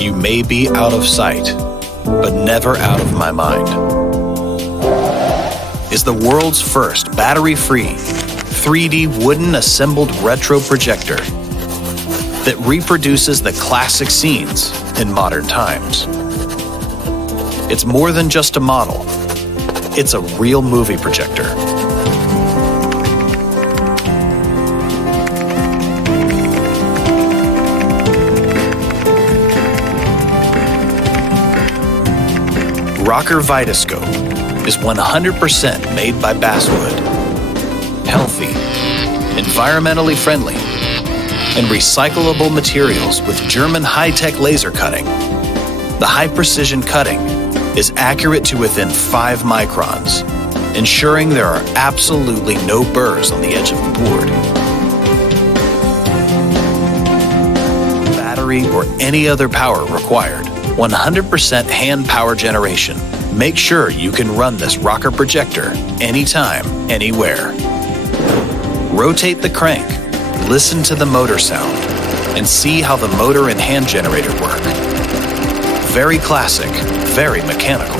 You may be out of sight, but never out of my mind. Is the world's first battery-free, 3D wooden assembled retro projector that reproduces the classic scenes in modern times. It's more than just a model. It's a real movie projector. Rocker Vitascope is 100% made by basswood, healthy, environmentally friendly, and recyclable materials with German high-tech laser cutting. The high-precision cutting is accurate to within 5 microns, ensuring there are absolutely no burrs on the edge of the board. Battery or any other power required. 100% hand power generation. Make sure you can run this rocker projector anytime, anywhere. Rotate the crank, listen to the motor sound, and see how the motor and hand generator work. Very classic, very mechanical.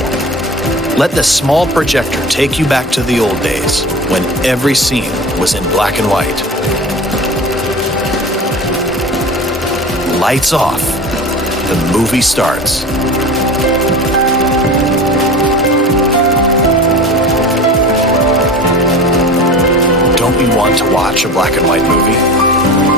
Let this small projector take you back to the old days when every scene was in black and white. Lights off. The movie starts. Don't you want to watch a black and white movie?